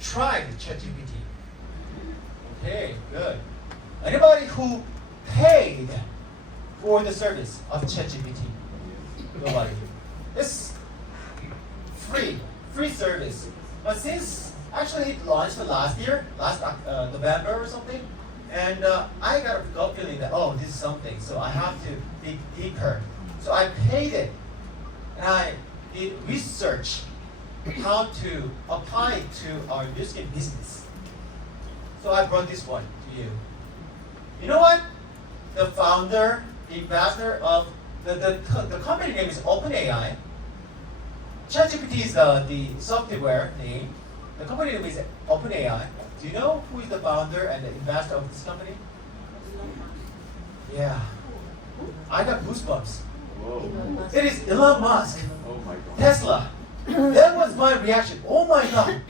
tried ChatGPT? Okay, good. Anybody who paid for the service of ChatGPT? Nobody. It's free service. But since actually it launched last year, last November or something, and I got a gut feeling that, oh, this is something, so I have to dig deeper. So I paid it, and I did research how to apply it to our music business. So I brought this one to you. You know what? The founder, the ambassador of the company name is OpenAI. ChatGPT is the software name. The company name is OpenAI. Do you know who is the founder and the ambassador of this company? Yeah. I got goosebumps. Whoa. It is Elon Musk. Oh my God. Tesla. That was my reaction. Oh my God.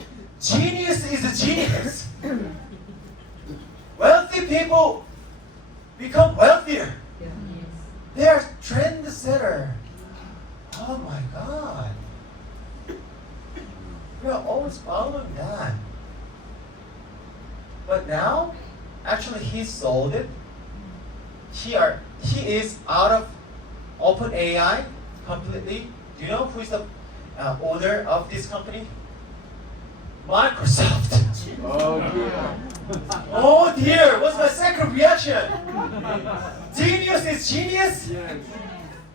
Genius is a genius. Wealthy people become wealthier. They are trendsetter. Oh my God. We are always following that. But now, actually he sold it. He is out of OpenAI completely. Do you know who is the owner of this company? Microsoft. Oh dear. Oh dear, what's my second reaction? Genius is genius? Yes.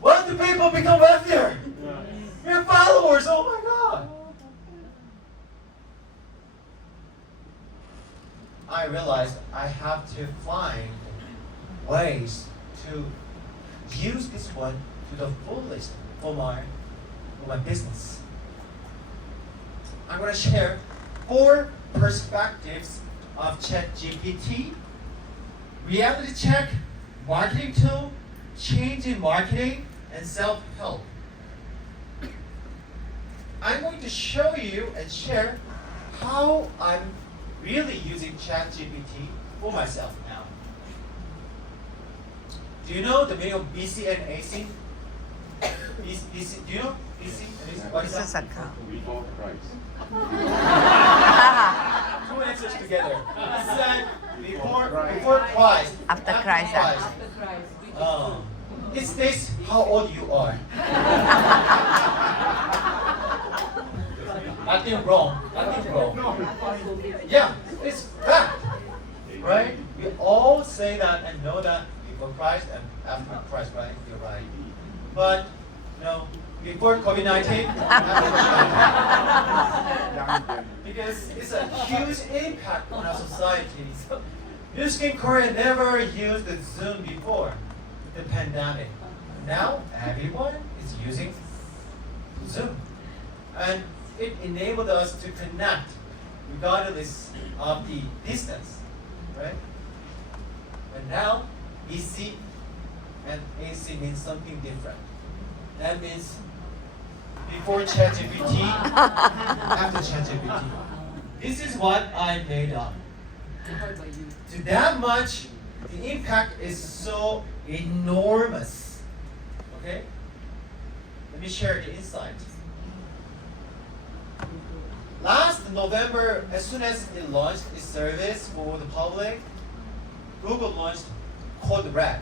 Wealthy people become wealthier. Yeah. Your followers, oh my God. I realized I have to find ways to use this one to the fullest for my business. I'm going to share 4 perspectives of ChatGPT: reality check, marketing tool, change in marketing, and self-help. I'm going to show you and share how I'm really using ChatGPT for myself now. Do you know the meaning of BC and AC? BC, do you know BC and AC? What is Business that? account. Before Christ. 2 answers together. It said before Christ. After Christ. It states how old you are. Nothing wrong. Nothing wrong. Yeah, it's fact. Right? We all say that and know that before Christ and after Christ, right? You're right. But before COVID-19, because it's a huge impact on our society. So, music in Korea never used the Zoom before the pandemic. Now everyone is using Zoom, and it enabled us to connect regardless of the distance, right? And now BC and AC means something different. That means before ChatGPT, after ChatGPT. This is what I made up. To that much, the impact is so enormous. Okay? Let me share the insight. Last November, as soon as it launched its service for the public, Google launched Code Red.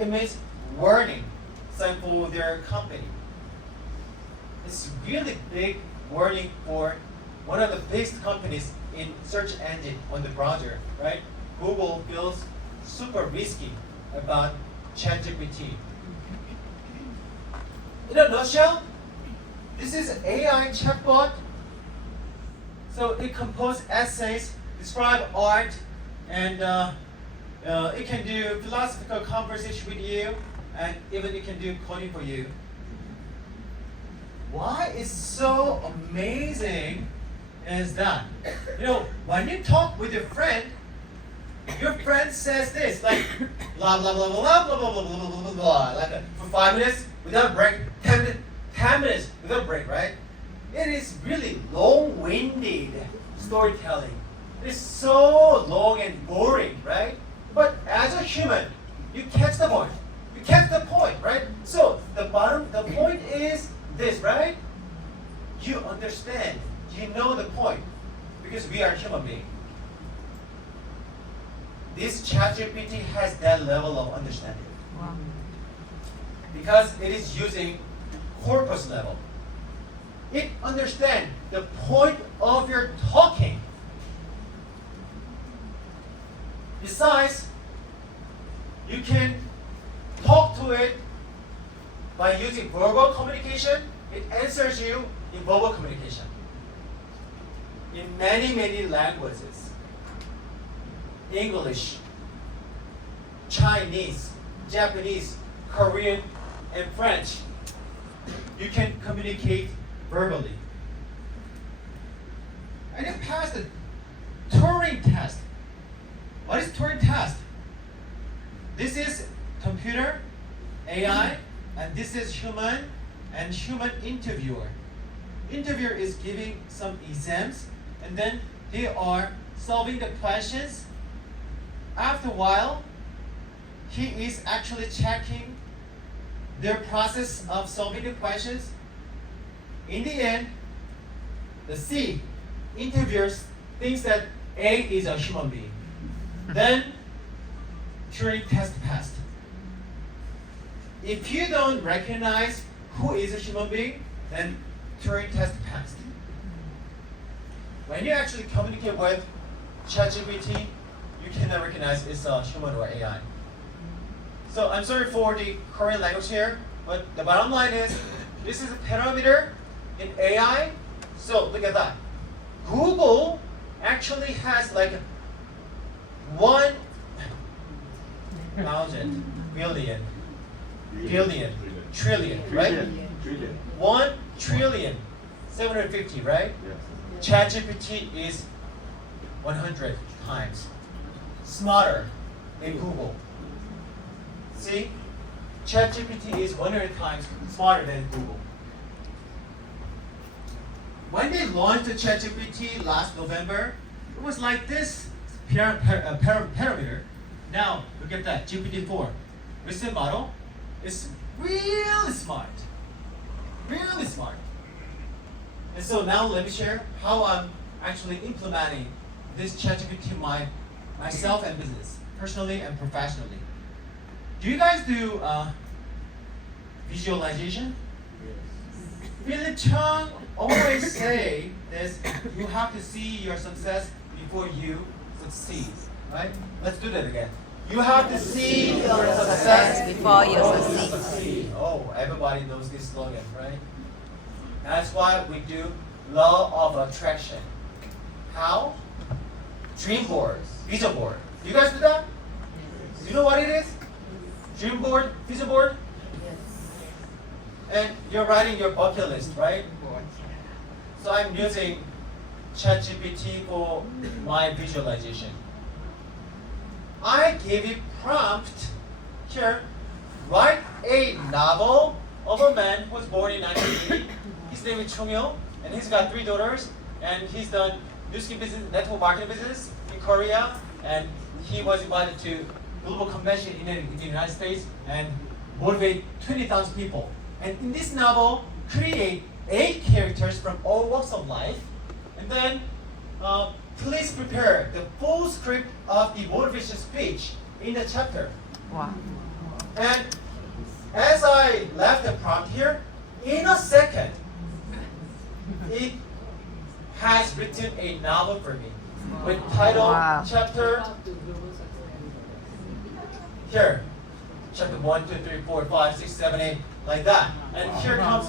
It means warning sign for their company. It's really big warning for one of the biggest companies in search engine on the browser, right? Google feels super risky about ChatGPT. In a nutshell, this is an AI chatbot. So it composes essays, describe art, and it can do philosophical conversation with you, and even it can do coding for you. Why it's so amazing is that, when you talk with your friend says this, like blah blah blah blah blah blah blah blah blah blah blah, like for 5 minutes without break, 10 minutes without break, right? It is really long-winded storytelling. It's so long and boring, right? But as a human, you catch the point. You catch the point, right? So the point is this, right? You understand. You know the point. because we are human beings. This ChatGPT has that level of understanding because it is using corpus level. It understands the point of your talking. Besides, you can talk to it by using verbal communication. It answers you in verbal communication in many, many languages. English, Chinese, Japanese, Korean, and French. You can communicate verbally. And it passed the Turing test. What is Turing test? This is computer, AI, and this is human and human interviewer. Interviewer is giving some exams, and then they are solving the questions. After a while, he is actually checking their process of solving the questions. In the end, the C, interviewers, thinks that A is a human being. Then, Turing test passed. If you don't recognize who is a human being, then Turing test passed. When you actually communicate with ChatGPT, you cannot recognize it's a human or AI. So I'm sorry for the Korean language here, but the bottom line is this is a parameter in AI. So look at that. Google actually has like 1,000 billion, trillion, right? Trillion. 1 trillion, 750, right? Yes. ChatGPT is 100 times smarter than Google. See? ChatGPT is 100 times smarter than Google. When they launched the ChatGPT last November, it was like this parameter. Now, look at that, GPT-4. Recent model is really smart. Really smart. And so now let me share how I'm actually implementing this ChatGPT myself and business, personally and professionally. Do you guys do visualization? Billy Chung always say this, you have to see your success before you succeed, right? Let's do that again. You have to see your success before you succeed. succeed. Oh, everybody knows this slogan, right? That's why we do law of attraction. How? Dream board, vision board. You guys do that? You know what it is? Dream board, vision board? And you're writing your bucket list, right? So I'm using ChatGPT for my visualization. I gave it prompt here, write a novel of a man who was born in 1980. His name is Chung-il, and he's got 3 daughters, and he's done newskin business, network marketing business in Korea, and he was invited to global convention in the United States and motivate 20,000 people. And in this novel, create 8 characters from all walks of life, and then please prepare the full script of the motivation speech in the chapter. Wow. And as I left the prompt here, in a second, it has written a novel for me with title, Wow. chapter, here, chapter 1, 2, 3, 4, 5, 6, 7, 8, like that. And here comes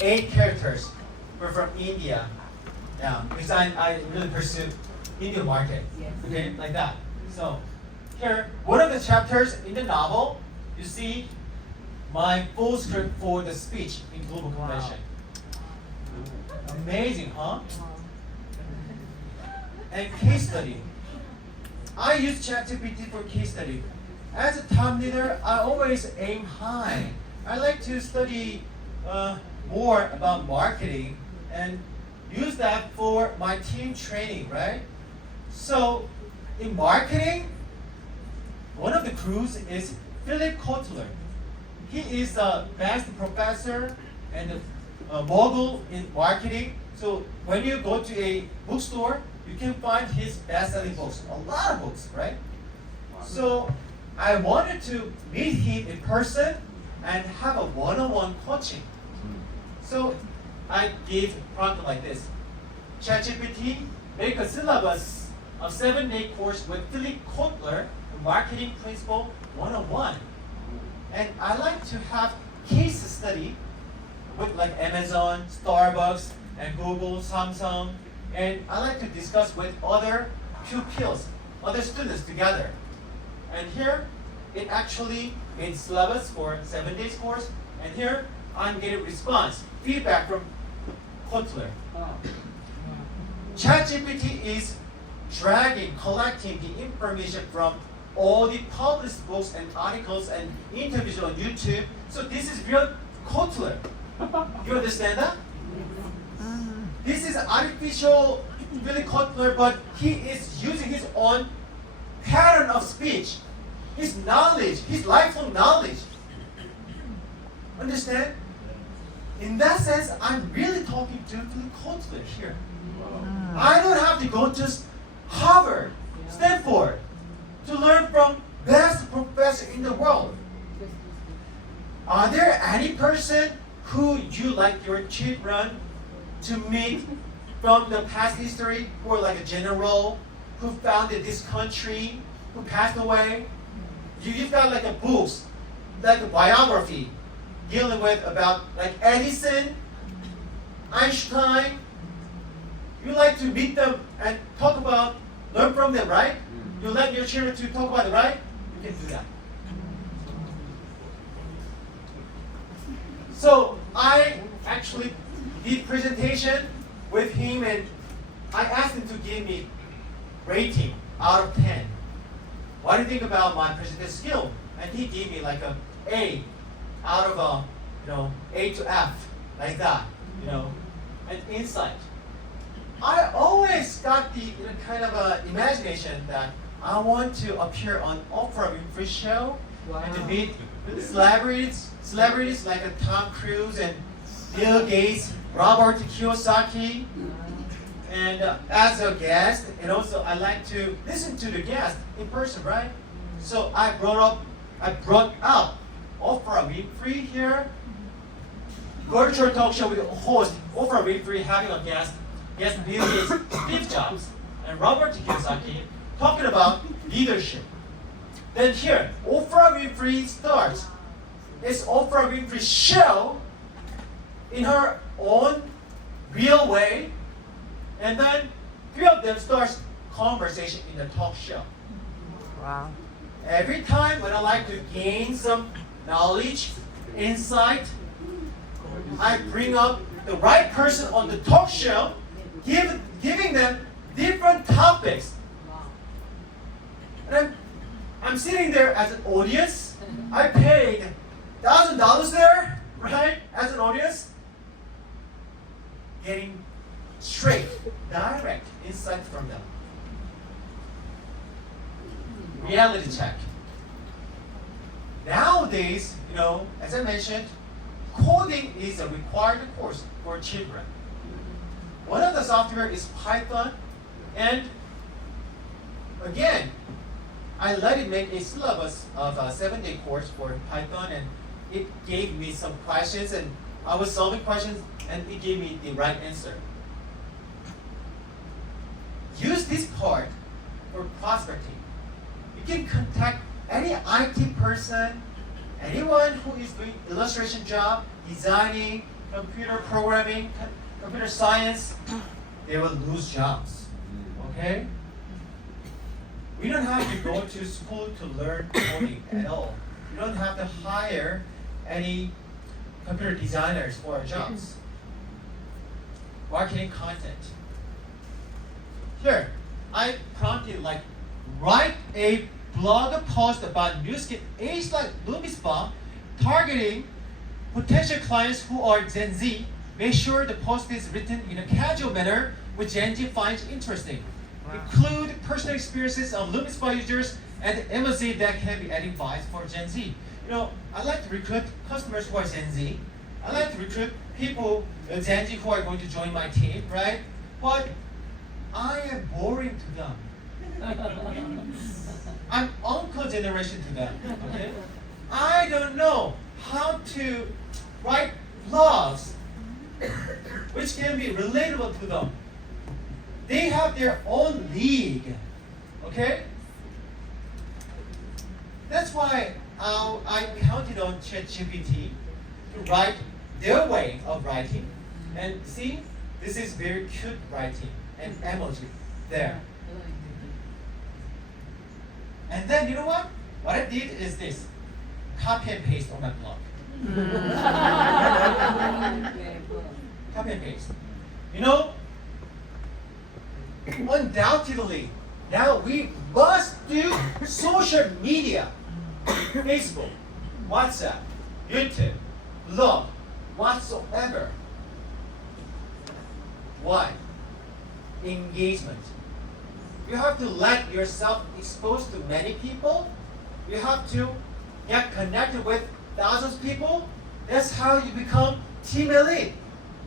8 characters. We're from India. Yeah, because I really pursue Indian market. Okay, like that. So here, one of the chapters in the novel, you see my full script for the speech in global convention. Amazing, huh? And case study. I use ChatGPT for case study. As a top leader, I always aim high. I like to study more about marketing and use that for my team training, right? So in marketing, one of the crews is Philip Kotler. He is the best professor and a mogul in marketing. So when you go to a bookstore, you can find his best-selling books, a lot of books, right? So I wanted to meet him in person and have a one-on-one coaching. So I gave prompt like this: ChatGPT, make a syllabus of 7-day course with Philip Kotler, Marketing Principle 101. And I like to have case study with like Amazon, Starbucks, and Google, Samsung. And I like to discuss with other pupils, other students together. And here, it actually made syllabus for 7 days course. And here, I'm getting response, feedback from Kotler. ChatGPT is collecting the information from all the published books and articles and interviews on YouTube. So this is real Kotler. You understand that? This is artificial Billy Kotler, but he is using his own pattern of speech, his knowledge, his lifelong knowledge. Understand? In that sense, I'm really talking to Billy Kotler here. I don't have to go to Harvard, Stanford, to learn from best professor in the world. Are there any person who you like your children to meet from the past history, who are like a general, who founded this country, who passed away? You've got like a books, like a biography, dealing with about like Edison, Einstein. You like to meet them and talk about, learn from them, right? You like your children to talk about it, right? You can do that. So I actually did presentation with him, and I asked him to give me rating out of 10. What do you think about my presentation skill? And he gave me like a A out of a, A to F, like that, an insight. I always got the kind of imagination that I want to appear on Oprah Winfrey show and to meet celebrities like Tom Cruise and Bill Gates, Robert Kiyosaki, and as a guest, and also I like to listen to the guest in person, right? So I brought up Oprah Winfrey here, virtual talk show with host Oprah Winfrey having a guest Bill Gates, Steve Jobs, and Robert Kiyosaki talking about leadership. Then here, Oprah Winfrey starts. It's Oprah Winfrey's show in her own real way, and then three of them starts conversation in the talk show. Wow. Every time when I like to gain some knowledge, insight, I bring up the right person on the talk show, giving them different topics. And I'm sitting there as an audience. I paid $1,000 there, right, as an audience, getting straight, direct insight from them. Reality check. Nowadays, as I mentioned, coding is a required course for children. One of the software is Python, and again, I let it make a syllabus of a 7-day course for Python, and it gave me some questions, and I was solving questions, and it gave me the right answer. Use this part for prospecting. You can contact any IT person, anyone who is doing illustration job, designing, computer programming, computer science. They will lose jobs. Okay? We don't have to go to school to learn coding at all. You don't have to hire any computer designers for our jobs. Marketing content. Here, I prompted write a blog post about new skin aged like LumiSpa, targeting potential clients who are Gen Z. Make sure the post is written in a casual manner which Gen Z finds interesting. Include personal experiences of LumiSpa users and images that can be adding vibes for Gen Z. I like to recruit customers who are Gen Z. I like to recruit people, Gen Z, who are going to join my team, right? But I am boring to them. I'm uncle generation to them. Okay? I don't know how to write blogs which can be relatable to them. They have their own league. Okay? That's why I counted on ChatGPT to write their way of writing. And see, this is very cute writing and emoji there. And then you know what? What I did is this. Copy and paste on my blog. Copy and paste. You know, undoubtedly, now we must do social media. Facebook, WhatsApp, YouTube, blog, whatsoever. Why? Engagement. You have to let yourself exposed to many people. You have to get connected with thousands of people. That's how you become team elite.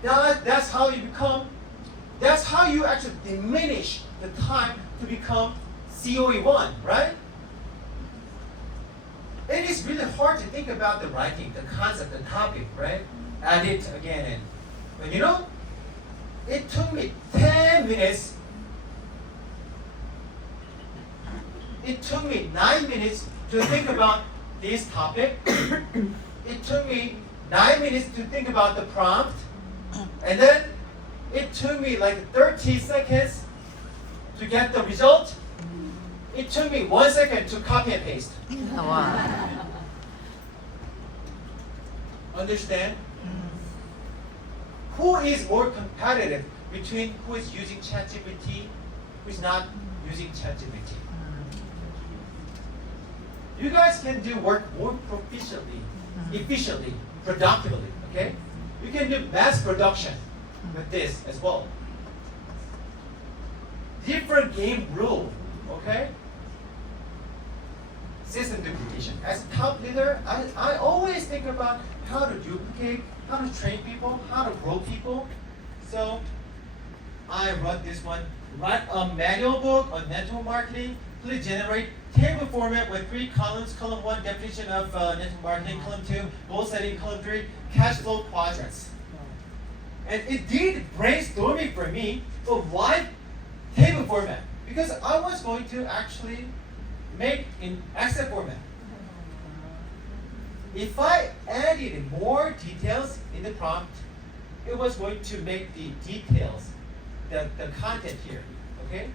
That's how you actually diminish the time to become COE1, right? It is really hard to think about the writing, the concept, the topic, right? Add it again and but you know, it took me 10 minutes. It took me 9 minutes to think about this topic. It took me 9 minutes to think about the prompt. And then it took me like 30 seconds to get the result. It took me 1 second to copy and paste. Wow. Understand? Who is more competitive between who is using ChatGPT, who is not using ChatGPT? You guys can do work more proficiently, efficiently, productively, okay? You can do mass production with this as well. Different game rule, okay? System duplication. As a top leader, I always think about how to duplicate, how to train people, how to grow people. So I wrote this one. Write a manual book on network marketing. Please generate table format with 3 columns. Column 1, definition of network marketing. Column 2, goal setting. Column 3, cash flow quadrants. And it did brainstorming for me, but why table format? Because I was going to actually make in Excel format. If I added more details in the prompt, it was going to make the details, the content here, okay?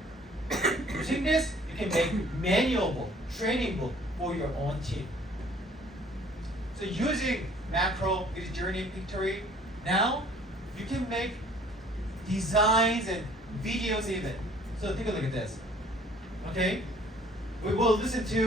Using this, you can make manual book, training book for your own team. So using macro, with journey, pictory, now you can make designs and videos even. So take a look at this, okay? We will listen to